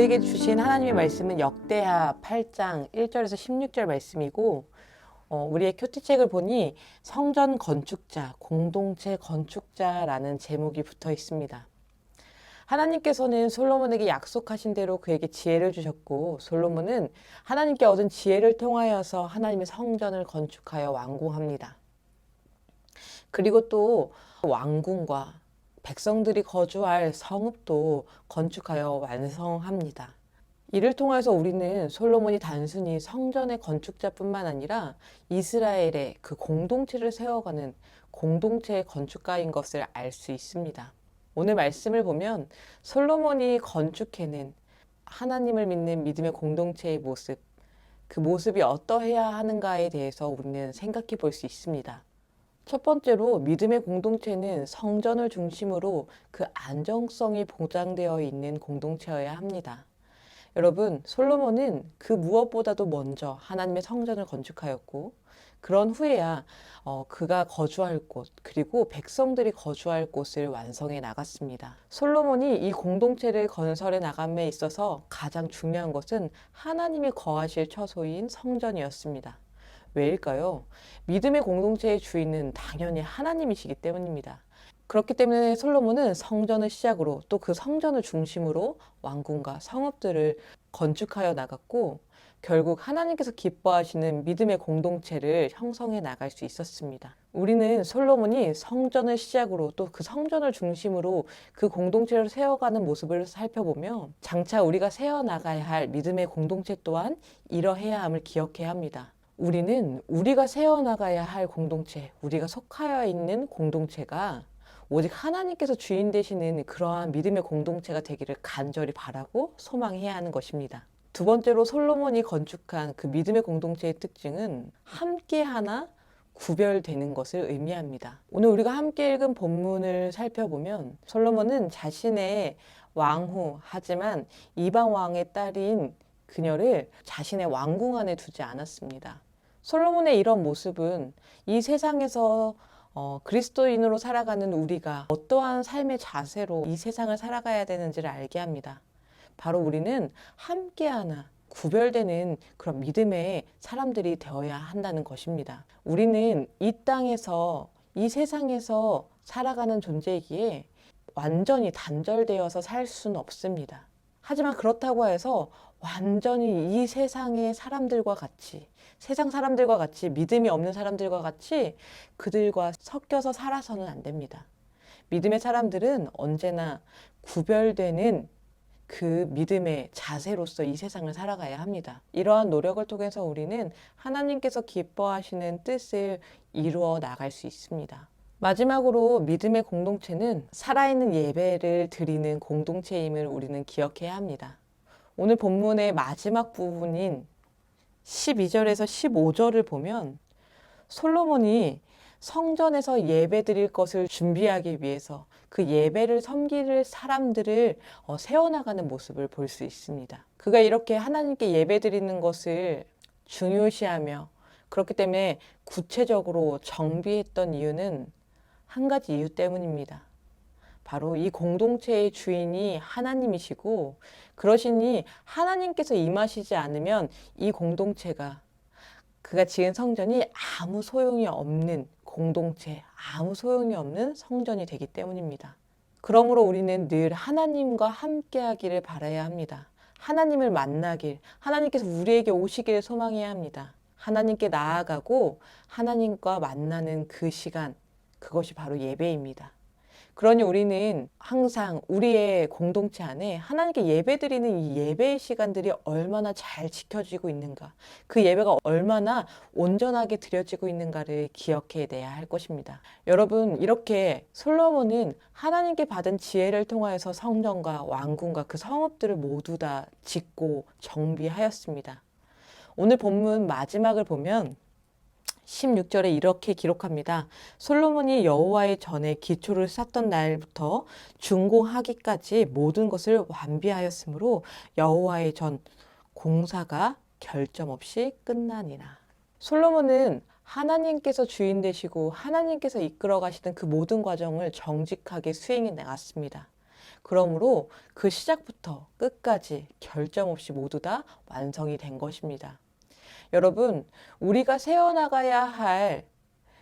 우리에게 주신 하나님의 말씀은 역대하 8장 1절에서 16절 말씀이고, 우리의 큐티책을 보니 성전 건축자, 공동체 건축자라는 제목이 붙어 있습니다. 하나님께서는 솔로몬에게 약속하신 대로 그에게 지혜를 주셨고, 솔로몬은 하나님께 얻은 지혜를 통하여서 하나님의 성전을 건축하여 완공합니다. 그리고 또 왕궁과 백성들이 거주할 성읍도 건축하여 완성합니다. 이를 통해서 우리는 솔로몬이 단순히 성전의 건축자뿐만 아니라 이스라엘의 그 공동체를 세워가는 공동체의 건축가인 것을 알 수 있습니다. 오늘 말씀을 보면 솔로몬이 건축해낸 하나님을 믿는 믿음의 공동체의 모습, 그 모습이 어떠해야 하는가에 대해서 우리는 생각해 볼 수 있습니다. 첫 번째로 믿음의 공동체는 성전을 중심으로 그 안정성이 보장되어 있는 공동체여야 합니다. 여러분, 솔로몬은 그 무엇보다도 먼저 하나님의 성전을 건축하였고, 그런 후에야 그가 거주할 곳, 그리고 백성들이 거주할 곳을 완성해 나갔습니다. 솔로몬이 이 공동체를 건설해 나감에 있어서 가장 중요한 것은 하나님이 거하실 처소인 성전이었습니다. 왜일까요? 믿음의 공동체의 주인은 당연히 하나님이시기 때문입니다. 그렇기 때문에 솔로몬은 성전을 시작으로 또 그 성전을 중심으로 왕궁과 성읍들을 건축하여 나갔고, 결국 하나님께서 기뻐하시는 믿음의 공동체를 형성해 나갈 수 있었습니다. 우리는 솔로몬이 성전을 시작으로 또 그 성전을 중심으로 그 공동체를 세워가는 모습을 살펴보며 장차 우리가 세워나가야 할 믿음의 공동체 또한 이러해야 함을 기억해야 합니다. 우리는 우리가 세워나가야 할 공동체, 우리가 속하여 있는 공동체가 오직 하나님께서 주인 되시는 그러한 믿음의 공동체가 되기를 간절히 바라고 소망해야 하는 것입니다. 두 번째로 솔로몬이 건축한 그 믿음의 공동체의 특징은 함께 하나 구별되는 것을 의미합니다. 오늘 우리가 함께 읽은 본문을 살펴보면 솔로몬은 자신의 왕후, 하지만 이방 왕의 딸인 그녀를 자신의 왕궁 안에 두지 않았습니다. 솔로몬의 이런 모습은 이 세상에서 그리스도인으로 살아가는 우리가 어떠한 삶의 자세로 이 세상을 살아가야 되는지를 알게 합니다. 바로 우리는 함께 하나 구별되는 그런 믿음의 사람들이 되어야 한다는 것입니다. 우리는 이 땅에서, 이 세상에서 살아가는 존재이기에 완전히 단절되어서 살 수는 없습니다. 하지만 그렇다고 해서 완전히 이 세상의 사람들과 같이, 세상 사람들과 같이, 믿음이 없는 사람들과 같이 그들과 섞여서 살아서는 안 됩니다. 믿음의 사람들은 언제나 구별되는 그 믿음의 자세로서 이 세상을 살아가야 합니다. 이러한 노력을 통해서 우리는 하나님께서 기뻐하시는 뜻을 이루어 나갈 수 있습니다. 마지막으로 믿음의 공동체는 살아있는 예배를 드리는 공동체임을 우리는 기억해야 합니다. 오늘 본문의 마지막 부분인 12절에서 15절을 보면 솔로몬이 성전에서 예배 드릴 것을 준비하기 위해서 그 예배를 섬길 사람들을 세워나가는 모습을 볼 수 있습니다. 그가 이렇게 하나님께 예배 드리는 것을 중요시하며 그렇기 때문에 구체적으로 정비했던 이유는 한 가지 이유 때문입니다. 바로 이 공동체의 주인이 하나님이시고, 그러시니 하나님께서 임하시지 않으면 이 공동체가, 그가 지은 성전이 아무 소용이 없는 공동체, 아무 소용이 없는 성전이 되기 때문입니다. 그러므로 우리는 늘 하나님과 함께 하기를 바라야 합니다. 하나님을 만나길, 하나님께서 우리에게 오시기를 소망해야 합니다. 하나님께 나아가고 하나님과 만나는 그 시간, 그것이 바로 예배입니다. 그러니 우리는 항상 우리의 공동체 안에 하나님께 예배드리는 이 예배의 시간들이 얼마나 잘 지켜지고 있는가, 그 예배가 얼마나 온전하게 드려지고 있는가를 기억해내야 할 것입니다. 여러분, 이렇게 솔로몬은 하나님께 받은 지혜를 통하여서 성전과 왕궁과 그 성읍들을 모두 다 짓고 정비하였습니다. 오늘 본문 마지막을 보면 16절에 이렇게 기록합니다. 솔로몬이 여호와의 전에 기초를 쌓던 날부터 준공하기까지 모든 것을 완비하였으므로 여호와의 전 공사가 결점 없이 끝나니라. 솔로몬은 하나님께서 주인 되시고 하나님께서 이끌어 가시는 그 모든 과정을 정직하게 수행해 나갔습니다. 그러므로 그 시작부터 끝까지 결점 없이 모두 다 완성이 된 것입니다. 여러분, 우리가 세워나가야 할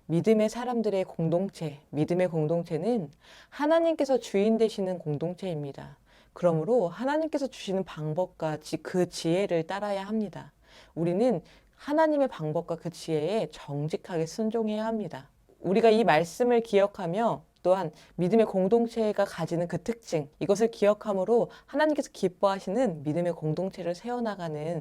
믿음의 사람들의 공동체, 믿음의 공동체는 하나님께서 주인 되시는 공동체입니다. 그러므로 하나님께서 주시는 방법과 그 지혜를 따라야 합니다. 우리는 하나님의 방법과 그 지혜에 정직하게 순종해야 합니다. 우리가 이 말씀을 기억하며 또한 믿음의 공동체가 가지는 그 특징, 이것을 기억함으로 하나님께서 기뻐하시는 믿음의 공동체를 세워나가는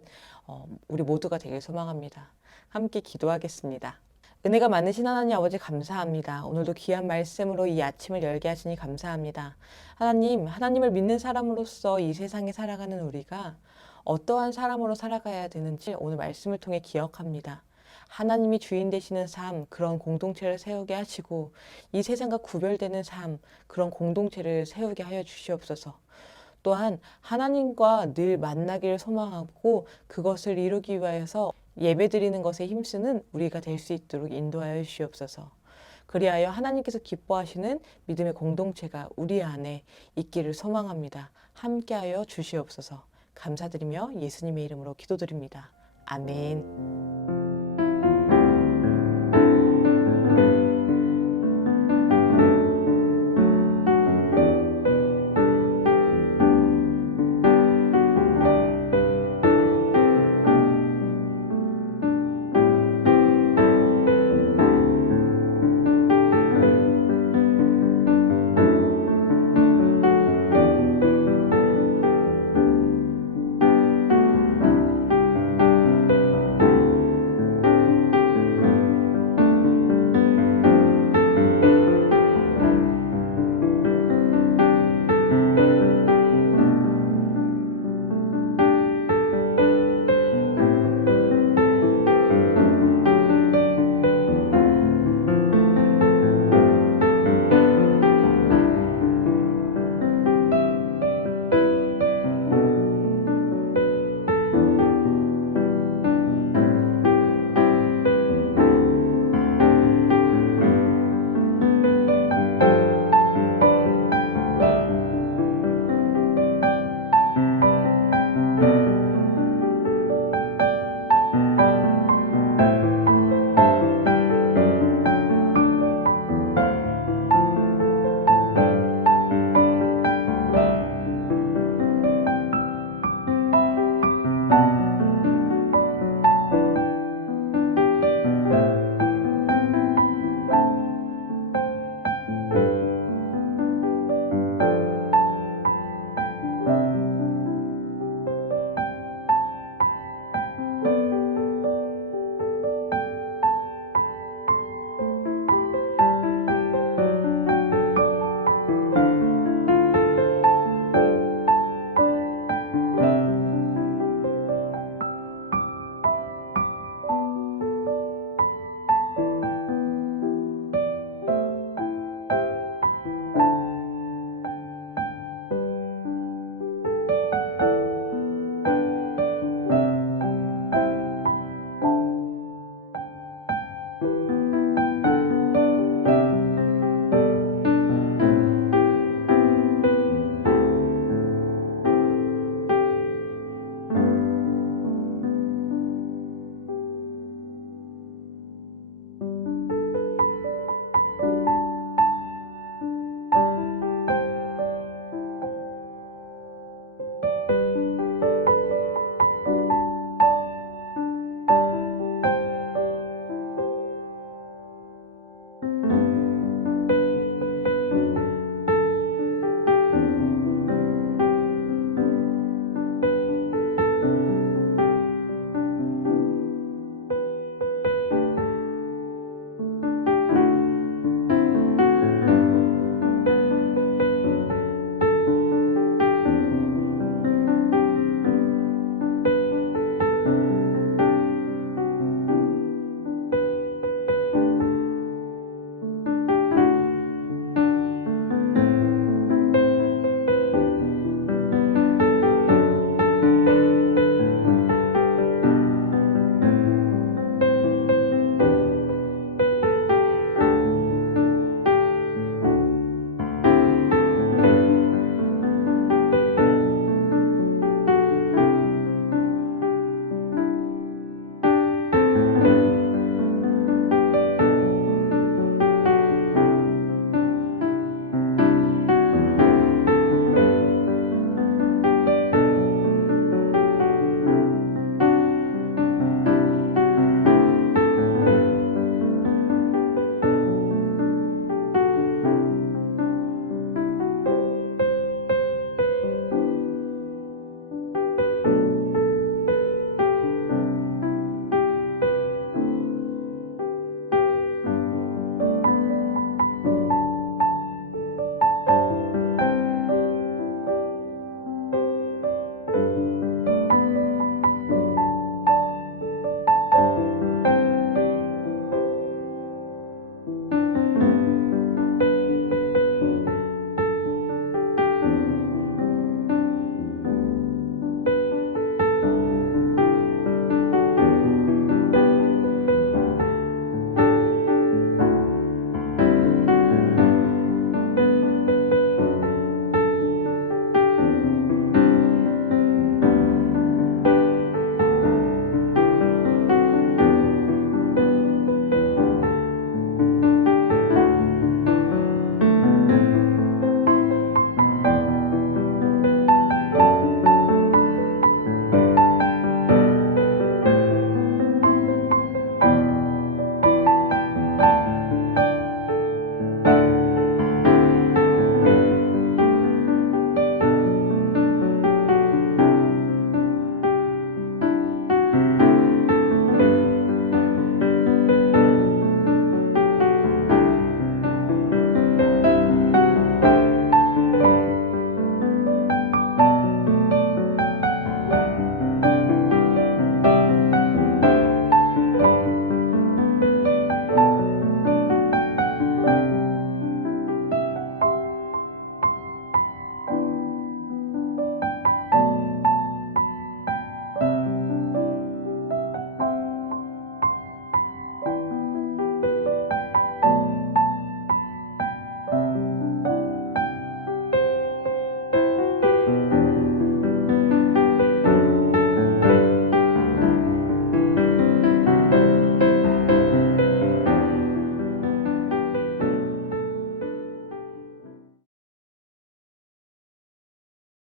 우리 모두가 되길 소망합니다. 함께 기도하겠습니다. 은혜가 많으신 하나님 아버지 감사합니다. 오늘도 귀한 말씀으로 이 아침을 열게 하시니 감사합니다. 하나님, 하나님을 믿는 사람으로서 이 세상에 살아가는 우리가 어떠한 사람으로 살아가야 되는지 오늘 말씀을 통해 기억합니다. 하나님이 주인 되시는 삶, 그런 공동체를 세우게 하시고 이 세상과 구별되는 삶, 그런 공동체를 세우게 하여 주시옵소서. 또한 하나님과 늘 만나기를 소망하고 그것을 이루기 위하여서 예배드리는 것에 힘쓰는 우리가 될 수 있도록 인도하여 주시옵소서. 그리하여 하나님께서 기뻐하시는 믿음의 공동체가 우리 안에 있기를 소망합니다. 함께하여 주시옵소서. 감사드리며 예수님의 이름으로 기도드립니다. 아멘.